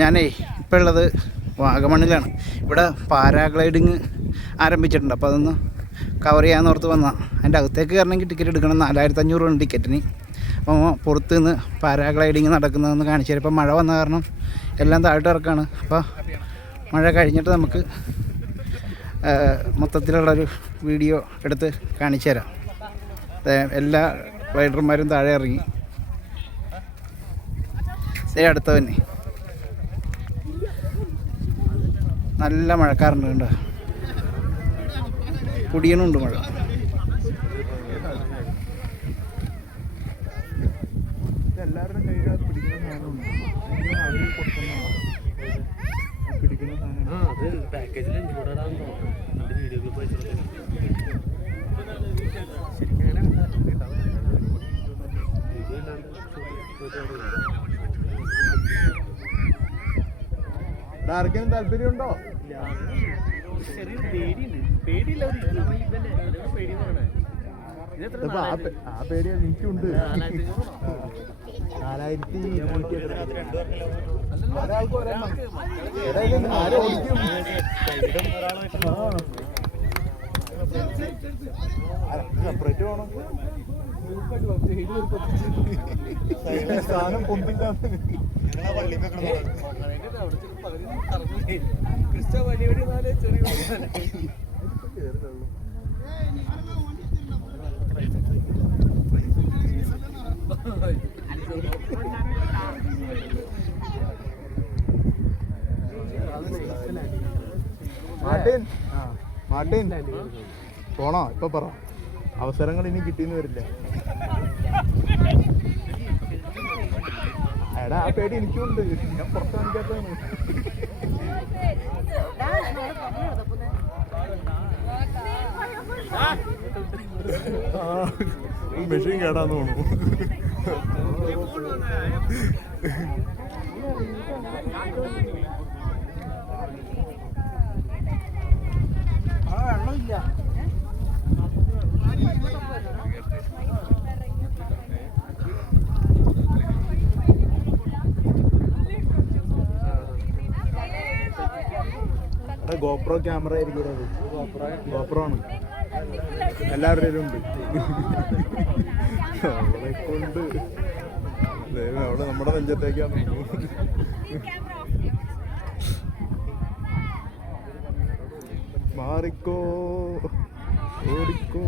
ഞാനേ ഇപ്പോൾ ഉള്ളത് വാഗമണ്ണിലാണ്. ഇവിടെ പാരാഗ്ലൈഡിങ് ആരംഭിച്ചിട്ടുണ്ട്. അപ്പോൾ അതൊന്ന് കവർ ചെയ്യാമെന്ന് ഓർത്ത് വന്നതാണ് അതിന്റെ അകത്തേക്ക് കയറണമെങ്കിൽ ടിക്കറ്റ് എടുക്കണം. നാലായിരത്തി അഞ്ഞൂറ് രൂപ ടിക്കറ്റിന് അപ്പോൾ പുറത്ത് നിന്ന് പാരാഗ്ലൈഡിങ് നടക്കുന്നതെന്ന് കാണിച്ചു തരും. ഇപ്പോൾ മഴ വന്ന കാരണം എല്ലാം താഴ്ത്തി ഇറക്കാണ്. അപ്പോൾ മഴ കഴിഞ്ഞിട്ട് നമുക്ക് മൊത്തത്തിലുള്ളൊരു വീഡിയോ എടുത്ത് കാണിച്ചു തരാം. എല്ലാ റൈഡർമാരും താഴെ ഇറങ്ങി. അടുത്തവന്നെ നല്ല മഴക്കാറുണ്ട് കണ്ടോ? കുടിയണുണ്ട് മഴ. പിടിക്കുന്ന സാധനം ആ അത് പാക്കേജിൽ വീഡിയോ ക്ലിപ്പ് അയച്ചോളൂ താല്പര്യം ഉണ്ടോ ചെറിയൊരു പേടിയുണ്ട് പേടിയില്ല ഇവന്റെ പേടിയെന്നാണ് ഇതിപ്പോ ആ പേടി എനിക്കുണ്ട് നാലായിരത്തി? ഒരാൾക്ക് ഒരെണ്ണം. ആരെ ഓടിക്കും? സെപ്പറേറ്റ് വേണം സാധനം പൊന്തില്ല മാർട്ടിൻ. മാർട്ടിൻ. പോണോ? ഇപ്പൊ പറ. അവസരങ്ങൾ ഇനി കിട്ടിയെന്ന് വരില്ല. എടാ ആ പേടി എനിക്കുണ്ട് ഞാൻ പുറത്ത് കാണിക്കാത്തതാണ്. മെഷീൻ കേടാന്ന് തോന്നുന്നു. ഗോപ്രോ ക്യാമറ ആയിരിക്കും ഗോപ്രോ ആണ്. എല്ലാവരുടെയും ഉണ്ട്. അവളെ കൊണ്ട്. ദൈവം അവൾ നമ്മുടെ നെഞ്ചത്തേക്കാണ്. മാറിക്കോ ഓടിക്കോ.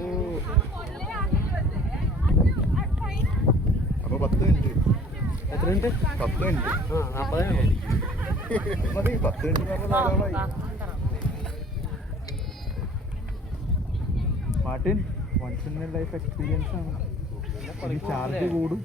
അപ്പൊ പത്ത് മിനിറ്റ്. എത്ര ഉണ്ട് പത്ത് മിനിറ്റ്. ആ നാൽപ്പത് മതി പത്ത് minute Martin once in life experience ആണ് ഇനി ചാർജ് കൂടും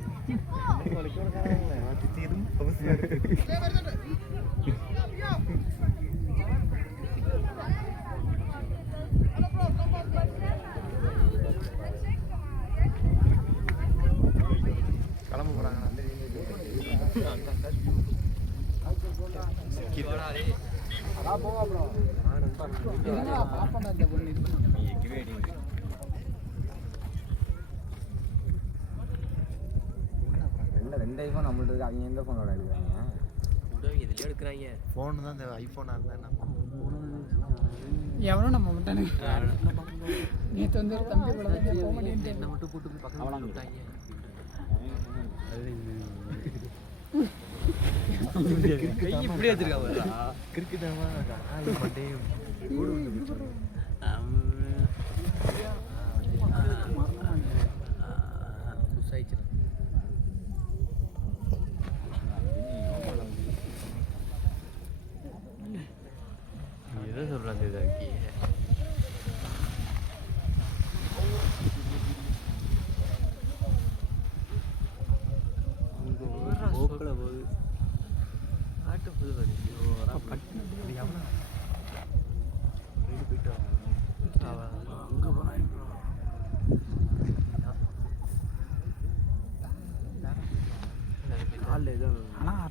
ஃபோனில் ரெண்டு ஐஃபோன் நம்மள்ட்ட இருக்குது அவங்க எந்த ஃபோனோட எடுக்கிறாங்க உதவி எதுலையோ எடுக்கிறாங்க தான் இந்த ஐஃபோனாக இருந்தால் என்ன நம்ம விட்டானு நேற்று வந்து மட்டும் கூட்டு போய் பக்கம் விட்டாங்க இப்படி வச்சிருக்காங்க கிரிக்கெட்டாமா மண்டையும் புதுசாகிச்சு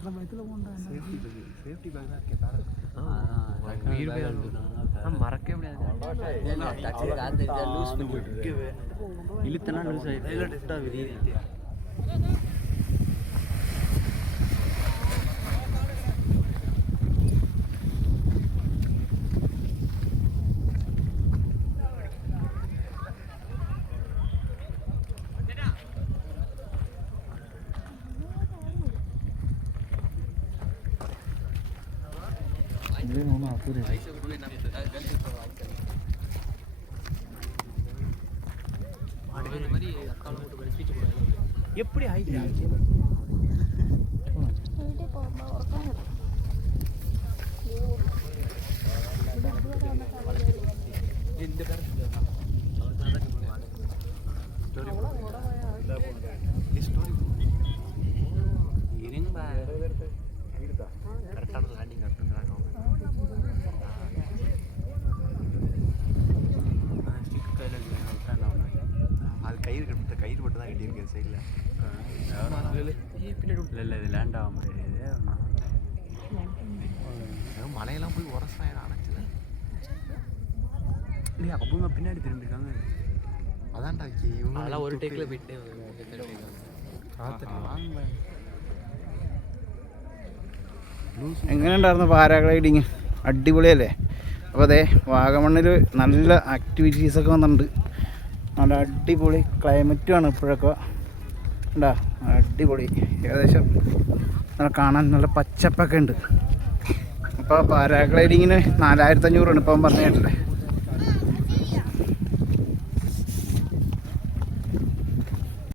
அரை பயத்தில் போண்டா சேஃப்டி சேஃப்டி பேக் தான் மறக்கவே முடியாது இழுத்தனா லூஸ் ஆயிடுச்சு चांगले नऊ हातूर எப்படி ஹைட் இந்த பேர் கட்டு கயிறு மட்டும் தான் கட்டியிருக்கு சைடில் இல்லை இது லேண்ட் ஆக முடியாது மலையெல்லாம் போய் உரசாயம் அணைச்சது இல்லையா அப்போ பின்னாடி திரும்பிருக்காங்க அதான்டா கி- இவங்க அதெல்லாம் ஒரு தொட்டு- டேக்கில் போயிட்டு എങ്ങനെയുണ്ടായിരുന്നു പാരാഗ്ലൈഡിങ് അടിപൊളിയല്ലേ അപ്പോൾ അതെ വാഗമണ്ണിൽ നല്ല ആക്ടിവിറ്റീസൊക്കെ വന്നിട്ടുണ്ട് നല്ല അടിപൊളി ക്ലൈമറ്റുമാണ് ഇപ്പോഴൊക്കെ. ഉണ്ടാ അടിപൊളി. ഏകദേശം നല്ല കാണാൻ നല്ല പച്ചപ്പൊക്കെ ഉണ്ട്. അപ്പോൾ പാരാഗ്ലൈഡിങ്ങിന് നാലായിരത്തഞ്ഞൂറാണ് ഇപ്പം പറഞ്ഞു